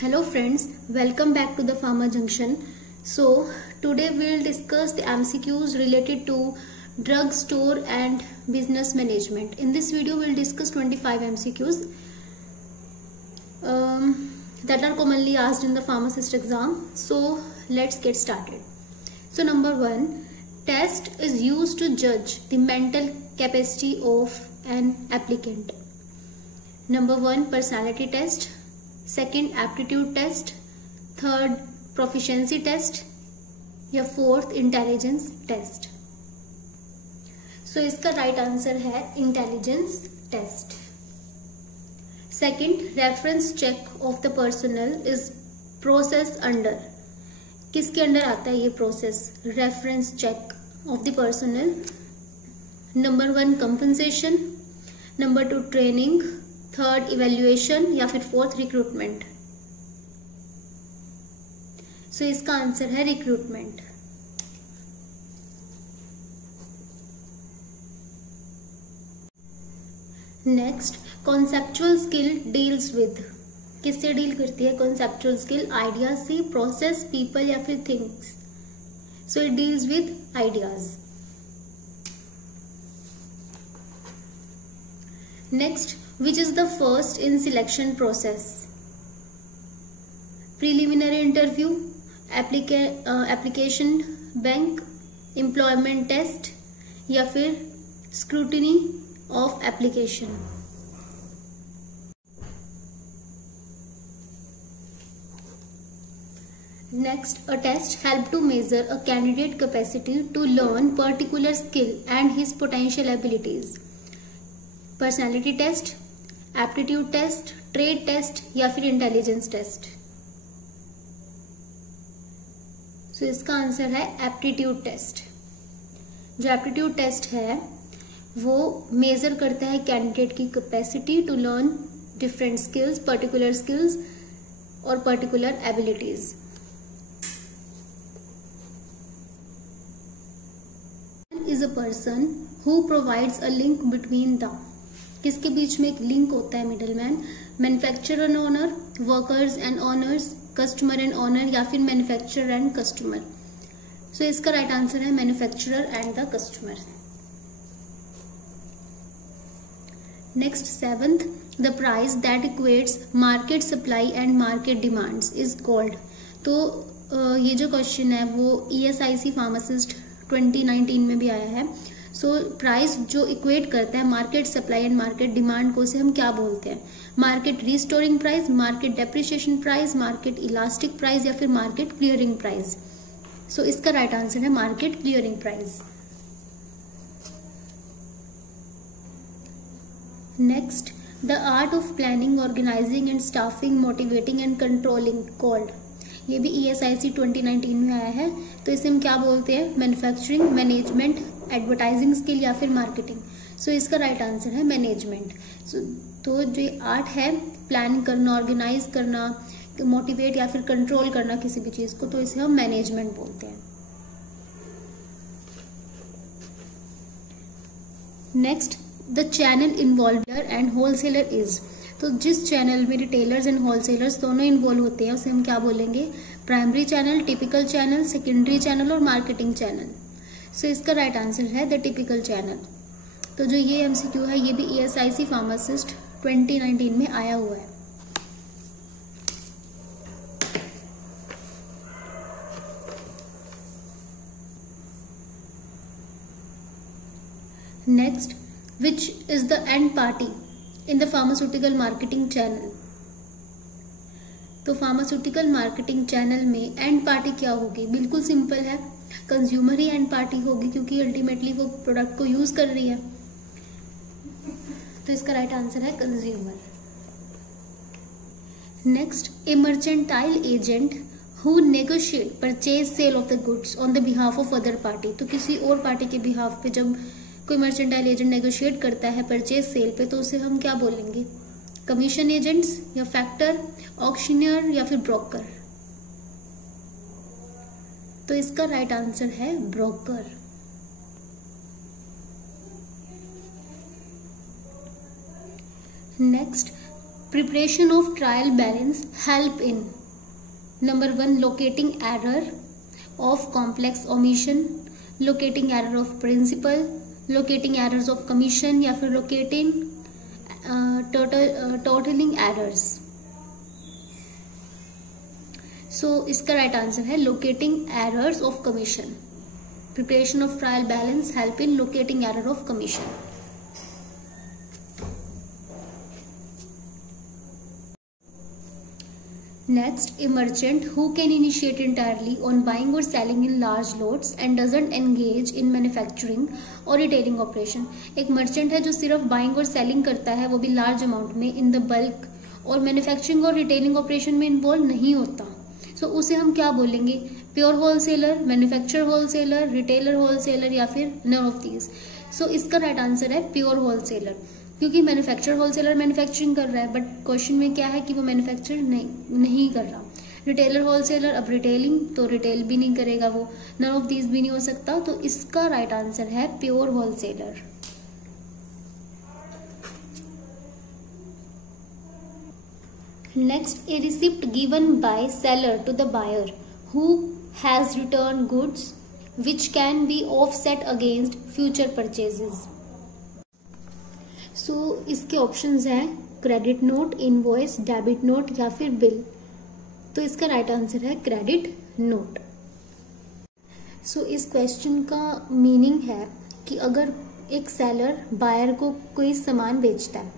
Hello friends, welcome back to the Pharma Junction. So today we'll discuss the MCQs related to drug store and business management. In this video we'll discuss 25 MCQs that are commonly asked in the pharmacist exam. So let's get started. So number 1, test is used to judge the mental capacity of an applicant. Number 1, personality test. Second aptitude test, third proficiency test या fourth intelligence test. So इसका right answer है intelligence test. Second, reference check of the personal is process under. किसके under आता है ये process? Reference check of the personal. Number 1 compensation, number 2 training, third evaluation या फिर fourth recruitment. So इसका answer है recruitment. Next, conceptual skill deals with. किससे deal करती है कॉन्सेप्चुअल स्किल? आइडियाज से, प्रोसेस, पीपल या फिर things. So it deals with ideas. Next, which is the first in selection process? Preliminary interview, application bank, employment test या फिर scrutiny of application. Next, a test help to measure a candidate capacity to learn particular skill and his potential abilities. Personality test, aptitude test, trade test या फिर intelligence test. So इसका answer है aptitude test. जो aptitude test है वो measure करता है candidate की capacity to learn different skills, particular skills और particular abilities. Is a person who provides a link between the. किसके बीच में एक लिंक होता है middle man? Manufacturer and owner, workers and owners, customer and owner या फिर मैन्युफैक्चरर एंड कस्टमर. सो इसका राइट आंसर है manufacturer and the customer. Next, 7th, the price that equates market supply and market demands is called. तो ये जो question है वो ESIC pharmacist 2019 में भी आया है. सो प्राइस जो इक्वेट करता है market supply and market demand को, से हम क्या बोलते हैं? Market restoring price, market depreciation price, market elastic price या फिर मार्केट क्लियरिंग प्राइस. सो इसका राइट आंसर है market clearing price. Next, the art of planning, organising and staffing, motivating and controlling called. ये भी ESIC 2019 में आया है. तो इसे हम क्या बोलते हैं? मैन्युफैक्चरिंग, मैनेजमेंट, एडवर्टाइजिंग स्किल या फिर मार्केटिंग. सो इसका राइट आंसर है मैनेजमेंट. तो जो आर्ट है प्लान करना, ऑर्गेनाइज करना, मोटिवेट या फिर कंट्रोल करना किसी भी चीज को, तो इसे हम मैनेजमेंट बोलते हैं. Next, the channel involver and wholesaler is. तो जिस चैनल में रिटेलर्स एंड होलसेलर्स दोनों इन्वॉल्व होते हैं उसे हम क्या बोलेंगे? Primary channel, typical channel, secondary channel और मार्केटिंग चैनल. सो इसका राइट आंसर है द टिपिकल चैनल. तो जो ये MCQ है ये भी ESIC फार्मासिस्ट 2019 में आया हुआ है. Next, which is the end party in the pharmaceutical marketing channel. तो फार्मास्यूटिकल मार्केटिंग चैनल में एंड पार्टी क्या होगी? बिल्कुल सिंपल है, कंज्यूमर ही एंड पार्टी होगी क्योंकि अल्टीमेटली वो प्रोडक्ट को यूज कर रही है. तो इसका राइट आंसर है consumer. Next, A mercantile agent who negotiate purchase sale of the goods on the behalf of other party. तो किसी और पार्टी के बिहाफ पे जब कोई मर्चेंटाइल एजेंट नेगोशिएट करता है परचेज सेल पे, तो उसे हम क्या बोलेंगे? कमीशन एजेंट्स या फैक्टर, ऑक्शनियर या फिर ब्रोकर. तो इसका राइट आंसर है broker. Next, preparation of trial balance help in number 1 locating error of complex omission, locating error of principle, locating errors of commission या फिर लोकेटिंग टोटलिंग एरर्स। सो इसका right answer है locating errors of commission. Preparation of trial balance help in locating error of commission. Next, a merchant who can initiate entirely on buying or selling in large lots and doesn't engage in manufacturing or retailing operation। एक merchant है जो सिर्फ buying और selling करता है, वो भी large amount में इन द बल्क, और मैन्युफैक्चरिंग और रिटेलिंग ऑपरेशन में इन्वॉल्व नहीं होता। सो उसे हम क्या बोलेंगे? Pure wholesaler, manufacture wholesaler, retailer wholesaler या फिर नन ऑफ दीज। सो इसका राइट आंसर है प्योर होलसेलर, क्योंकि मैन्युफैक्चर होलसेलर मैन्युफैक्चरिंग कर रहा है, बट क्वेश्चन में क्या है कि वो मैन्युफैक्चर नहीं कर रहा। रिटेलर होलसेलर अब रिटेलिंग, तो रिटेल भी नहीं करेगा वो, नन ऑफ दीज भी नहीं हो सकता, तो इसका राइट आंसर है pure wholesaler. Next, a receipt given by seller to the buyer who has return goods which can be offset against future purchases. So इसके ऑप्शंस हैं credit note, invoice, debit note या फिर bill. तो इसका right answer है credit note. So इस question का meaning है कि अगर एक सेलर बायर को कोई सामान बेचता है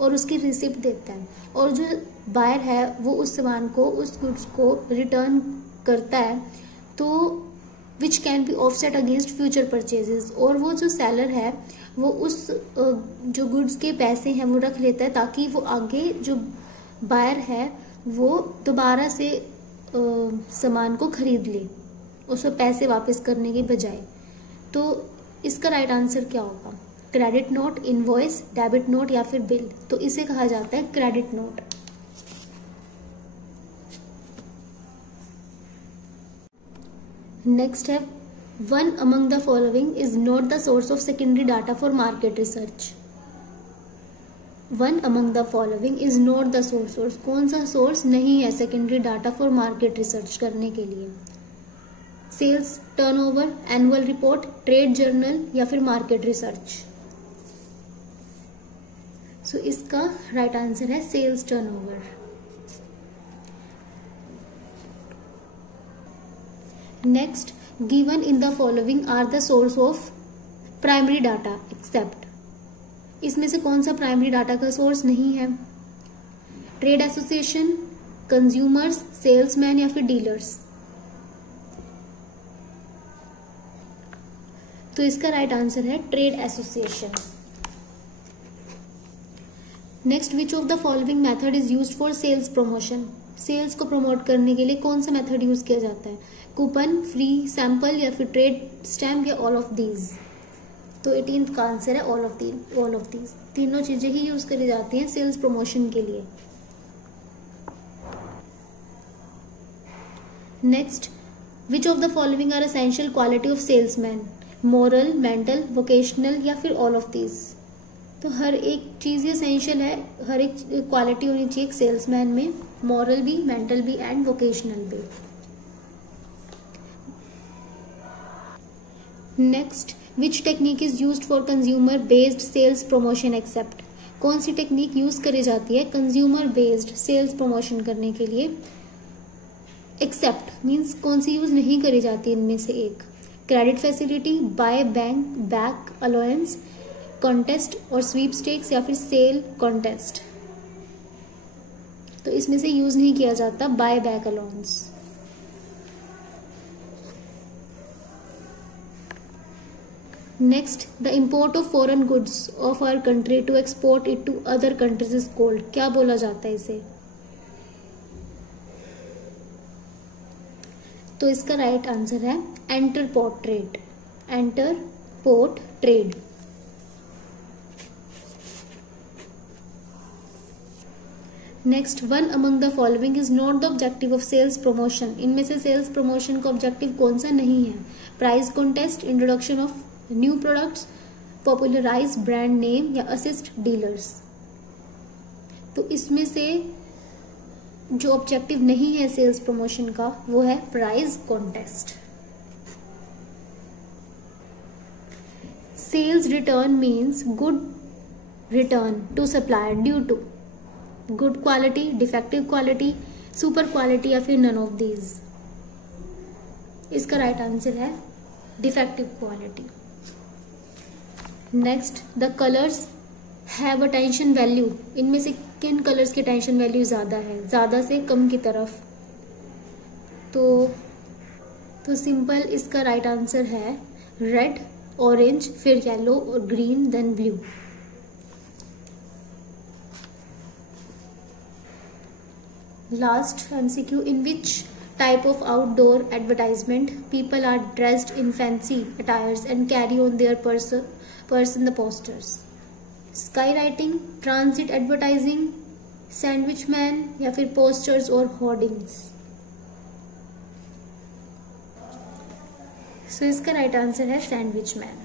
और उसकी रिसिप्ट देता है, और जो बायर है वो उस सामान को, उस गुड्स को रिटर्न करता है, तो विच can be offset against future purchases, और वो जो सेलर है वो उस जो गुड्स के पैसे हैं वो रख लेता है ताकि वो आगे जो बायर है वो दोबारा से सामान को खरीद ले, उसको पैसे वापस करने के बजाय। तो इसका राइट आंसर क्या होगा? Credit note, invoice, debit note या फिर बिल। तो इसे कहा जाता है क्रेडिट नोट। नेक्स्ट है one among the following is not the source of secondary data for market research. One among the following is not the source. कौन सा सोर्स नहीं है secondary data for market research करने के लिए? Sales turnover, annual report, trade journal या फिर market research. So इसका राइट आंसर है sales turnover. Next, given in the following are the source of primary data except. इसमें से कौन सा प्राइमरी डाटा का सोर्स नहीं है? ट्रेड एसोसिएशन, कंज्यूमर्स, सेल्समैन या फिर डीलर्स। तो इसका राइट आंसर है trade association. Next, which of the following method is used for sales promotion. Sales को प्रमोट करने के लिए कौन सा मेथड यूज किया जाता है? कूपन, फ्री, सैंपल या फिर ट्रेड स्टैम्प या ऑल ऑफ दीज। तो 18th का आंसर है ऑल ऑफ दीज। तीनों चीजें ही यूज करी जाती हैं सेल्स प्रमोशन के लिए। Next, which of the following are essential quality of salesman? Moral, mental, vocational या फिर ऑल ऑफ दीज। तो हर एक चीज एसेंशियल है, हर एक क्वालिटी होनी चाहिए एक सेल्समैन में, मोरल भी, मेंटल भी एंड वोकेशनल भी। Next, which technique is used for consumer based sales promotion except. कौन सी टेक्निक यूज करी जाती है कंज्यूमर बेस्ड सेल्स प्रमोशन करने के लिए? एक्सेप्ट मीन्स कौन सी यूज नहीं करी जाती इनमें से एक? Credit facility, by bank back allowance, contest और स्वीपस्टेक्स या फिर सेल कॉन्टेस्ट। तो इसमें से यूज नहीं किया जाता buy back allowance. Next, the import of foreign goods of our country to export it to other countries is called. क्या बोला जाता है इसे? तो इसका राइट आंसर है entrepot trade. Entrepot trade. Next, one among the following is not the objective of sales promotion. इनमें से सेल्स प्रमोशन का ऑब्जेक्टिव कौन सा नहीं है? Price contest, introduction of new products, popularise brand name या assist dealers. तो इसमें से जो ऑब्जेक्टिव नहीं है सेल्स प्रमोशन का वो है price contest. Sales return means good return to supplier due to good quality, defective quality, super quality या फिर नन ऑफ दीज। इसका राइट आंसर है defective quality. Next, the colours have a tension value. इनमें से किन colours की tension value ज्यादा है, ज्यादा से कम की तरफ? तो सिंपल इसका राइट आंसर है रेड, ऑरेंज, फिर येलो और green, then blue. Last MCQ, in which type of outdoor advertisement people are dressed in fancy attires and carry on their person the posters? Skywriting, transit advertising, sandwich man या फिर posters और hoardings? So इसका right answer है sandwich man.